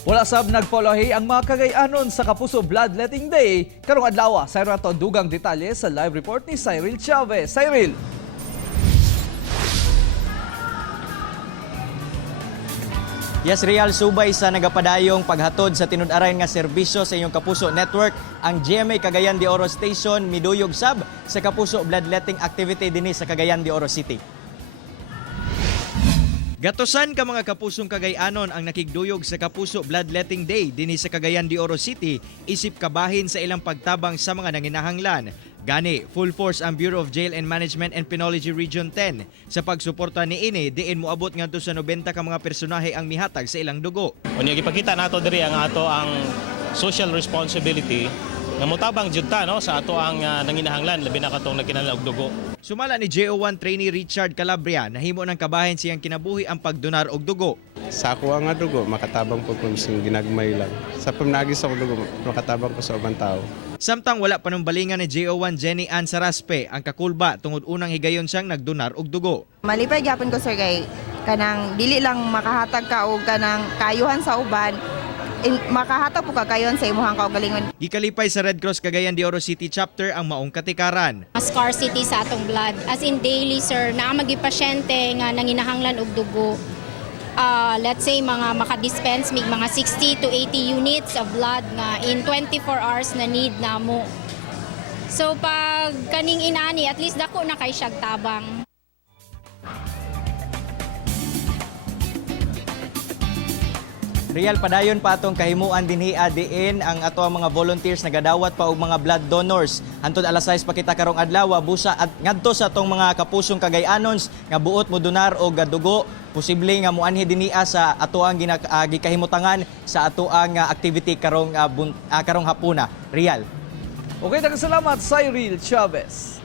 Wala sab nagpolahi ang mga Cagayanon sa Kapuso Bloodletting Day. Karong adlaw, sa rato dugang detalye sa live report ni Cyril Chavez. Cyril. Yes, Real, subay sa nagapadayong paghatod sa tinud-aray nga serbisyo sa inyong Kapuso Network, ang GMA Cagayan de Oro Station miduyog sab sa Kapuso Bloodletting Activity dinhi sa Cagayan de Oro City. Gatosan ka mga kapusong Cagayanon ang nakigduyog sa Kapuso Bloodletting Day dinhi sa Cagayan de Oro City isip kabahin sa ilang pagtabang sa mga nanginahanglan. Gani, full force ang Bureau of Jail and Management and Penology Region 10 sa pagsuporta niini diin moabot ngadto sa 90 ka mga personahe ang mihatag sa ilang dugo. Unya gipakita nato diri ang ato ang social responsibility nga motabang jud ta no sa ato ang nanginahanglan labi na katong nagkinahanglan og dugo. Sumala ni JO1 trainee Richard Calabria, nahimo ng kabahin siyang kinabuhi ang pagdonar og dugo. Sa ako nga dugo, makatabang po kung sing ginagmay lang. Sa pamnagis ako dugo, makatabang ko sa ubang tao. Samtang wala panumbalingan ni JO1 Jenny Ann Saraspe ang kakulba tungod unang higayon siyang nagdonar og dugo. Malipay gyapon ko sir kay kanang dili lang makahatag ka og kanang kayuhan sa uban, makahatag po ka kayon sa imuhang kaugalingon. Gikalipay sa Red Cross Cagayan de Oro City chapter ang maong katikaran. Scarcity sa atong blood. As in daily sir, naa magipasyente nga nanginahanglan og dugo. Let's say mga makadispense mig mga 60 to 80 units of blood nga in 24 hours na need namo. So pag kaning inani, at least dako na kay siyag tabang. Real, padayon pa atong kahimuan dinhi diin ang ato ang mga volunteers nagadawat pa og mga blood donors. Hantod alas 6 pa kita karong adlaw busa at ngadto sa atong mga kapusong Cagayanons nga buot mo donar og dugo. Posible nga moanhi dinhi sa ato ang gikahimutangan sa ato ang activity karong hapuna. Real. Okay, salamat Cyril Chavez.